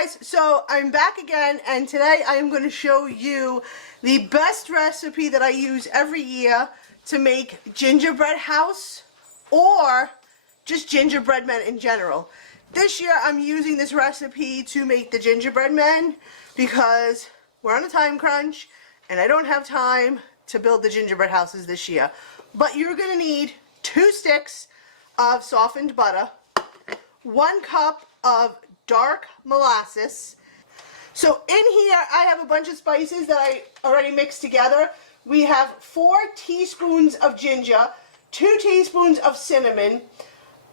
guys, so I'm back again, and today I am going to show you the best recipe that I use every year to make gingerbread house or just gingerbread men in general. This year I'm using this recipe to make the gingerbread men because we're on a time crunch and I don't have time to build the gingerbread houses this year. But you're going to need 2 sticks of softened butter, 1 cup of dark molasses. So in here I have a bunch of spices that I already mixed together. We have 4 teaspoons of ginger, 2 teaspoons of cinnamon,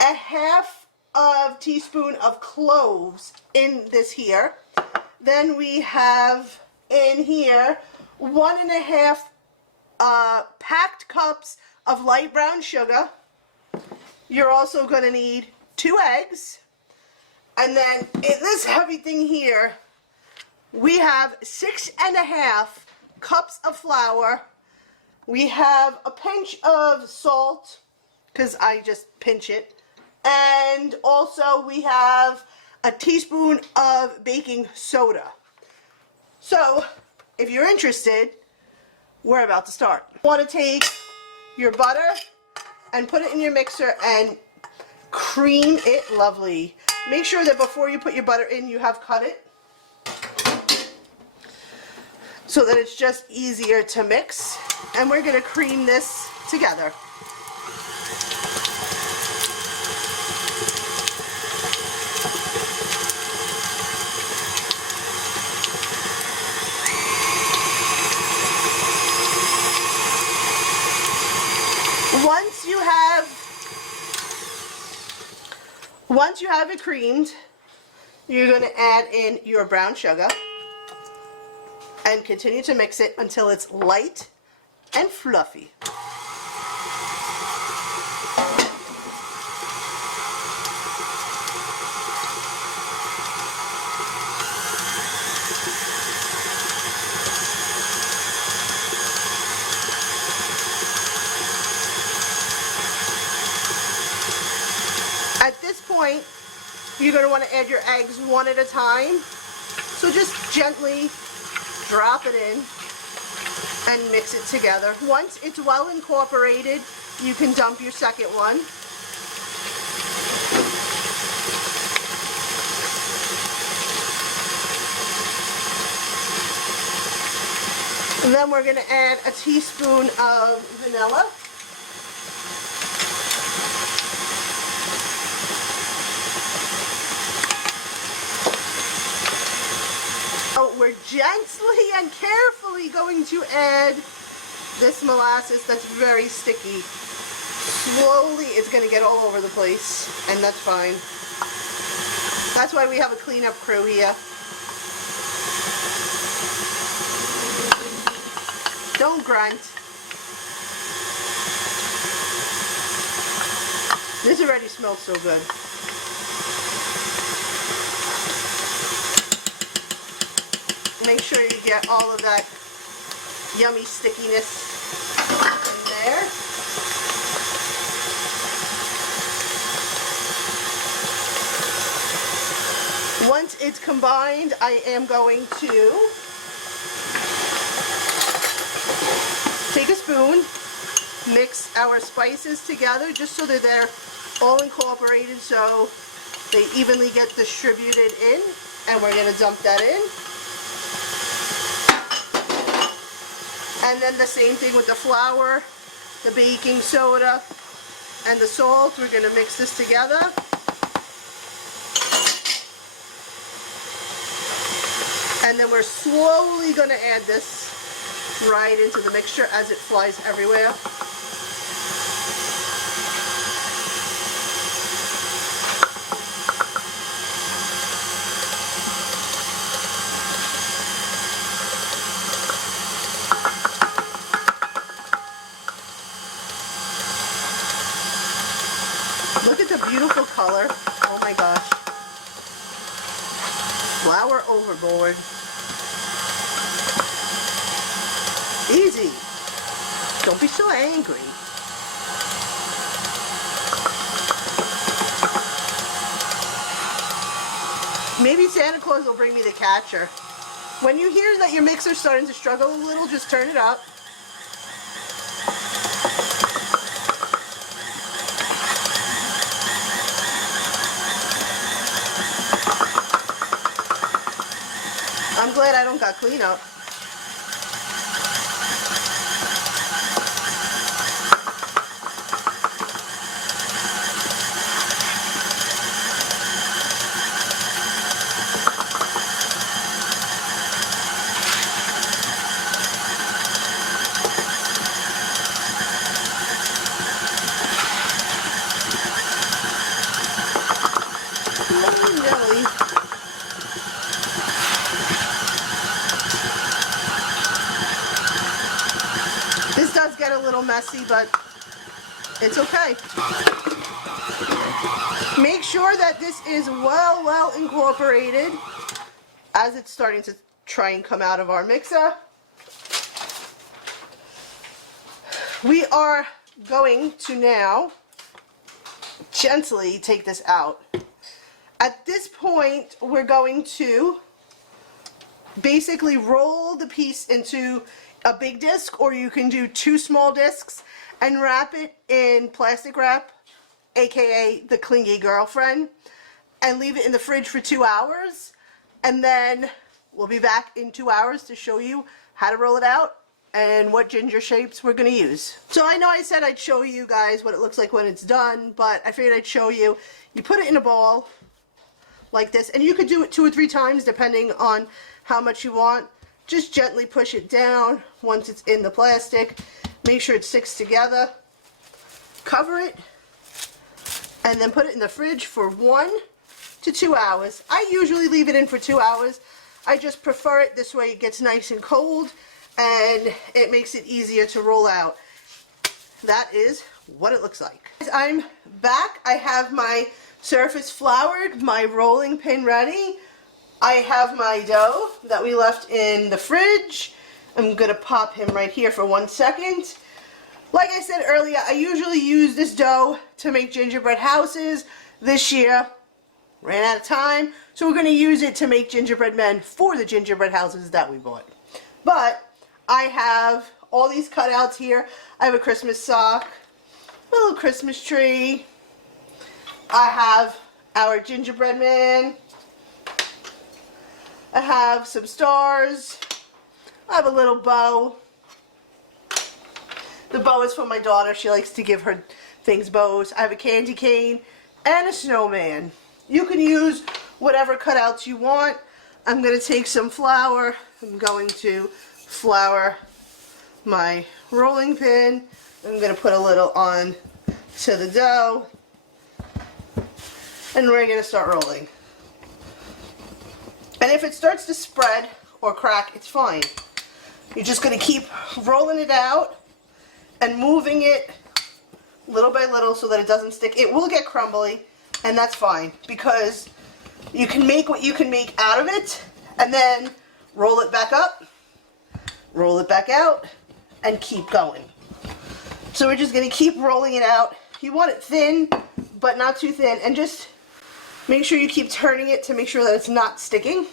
a half of teaspoon of cloves in this here. Then we have in here 1.5 packed cups of light brown sugar. You're also going to need 2 eggs. And then in this heavy thing here, we have 6.5 cups of flour. We have a pinch of salt, because I just pinch it. And also we have a teaspoon of baking soda. So, if you're interested, we're about to start. You want to take your butter and put it in your mixer and cream it lovely. Make sure that before you put your butter in, you have cut it so that it's just easier to mix. And we're going to cream this together. Once you have it creamed, you're going to add in your brown sugar and continue to mix it until it's light and fluffy. At this point, you're going to want to add your eggs one at a time. So just gently drop it in and mix it together. Once it's well incorporated, you can dump your second one. And then we're going to add a teaspoon of vanilla. We're gently and carefully going to add this molasses that's very sticky. Slowly it's going to get all over the place, and that's fine. That's why we have a cleanup crew here. Don't grunt. This already smells so good. Make sure you get all of that yummy stickiness in there. Once it's combined, I am going to take a spoon, mix our spices together just so that they're all incorporated so they evenly get distributed in, and we're going to dump that in. And then the same thing with the flour, the baking soda, and the salt. We're going to mix this together. And then we're slowly going to add this right into the mixture as it flies everywhere. Look at the beautiful color. Oh my gosh. Flour overboard. Easy. Don't be so angry. Maybe Santa Claus will bring me the catcher. When you hear that your mixer's starting to struggle a little, just turn it up. I'm glad I don't got cleanup. This does get a little messy, but it's okay. Make sure that this is well incorporated as it's starting to try and come out of our mixer. We are going to now gently take this out. At this point, we're going to basically roll the piece into a big disc, or you can do 2 small discs and wrap it in plastic wrap, aka the clingy girlfriend, and leave it in the fridge for 2 hours, and then we'll be back in 2 hours to show you how to roll it out and what ginger shapes we're going to use. So I know I said I'd show you guys what it looks like when it's done, but I figured I'd show you. You put it in a ball like this, and you could do it 2 or 3 times depending on how much you want. Just gently push it down once it's in the plastic. Make sure it sticks together. Cover it, and then put it in the fridge for 1 to 2 hours. I usually leave it in for 2 hours. I just prefer it this way. It gets nice and cold, and it makes it easier to roll out. That is what it looks like. I'm back. I have my surface floured, my rolling pin ready. I have my dough that we left in the fridge. I'm going to pop him right here for 1 second. Like I said earlier, I usually use this dough to make gingerbread houses. This year, ran out of time, so we're going to use it to make gingerbread men for the gingerbread houses that we bought. But I have all these cutouts here. I have a Christmas sock, a little Christmas tree. I have our gingerbread man. I have some stars. I have a little bow. The bow is for my daughter. She likes to give her things bows. I have a candy cane and a snowman. You can use whatever cutouts you want. I'm going to take some flour. I'm going to flour my rolling pin. I'm going to put a little on to the dough. And we're going to start rolling. And if it starts to spread or crack, it's fine. You're just going to keep rolling it out and moving it little by little so that it doesn't stick. It will get crumbly, and that's fine, because you can make what you can make out of it, and then roll it back up, roll it back out, and keep going. So we're just going to keep rolling it out. You want it thin, but not too thin, and just make sure you keep turning it to make sure that it's not sticking.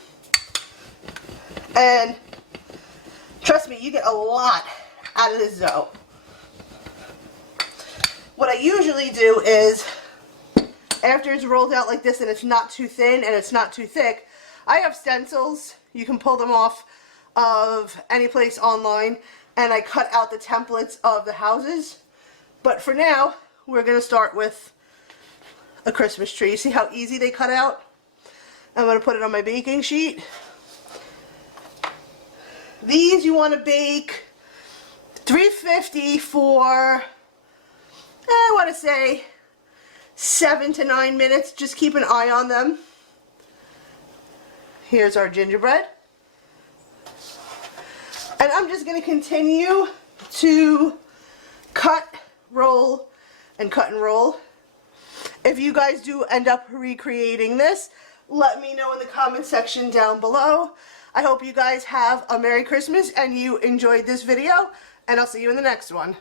And trust me, you get a lot out of this dough. What I usually do is, after it's rolled out like this and it's not too thin and it's not too thick, I have stencils. You can pull them off of any place online, and I cut out the templates of the houses. But for now, we're going to start with a Christmas tree. See how easy they cut out? I'm going to put it on my baking sheet. These you want to bake 350 for, I want to say 7 to 9 minutes. Just keep an eye on them. Here's our gingerbread. And I'm just going to continue to cut, roll, and cut and roll. If you guys do end up recreating this, let me know in the comment section down below. I hope you guys have a Merry Christmas and you enjoyed this video, and I'll see you in the next one.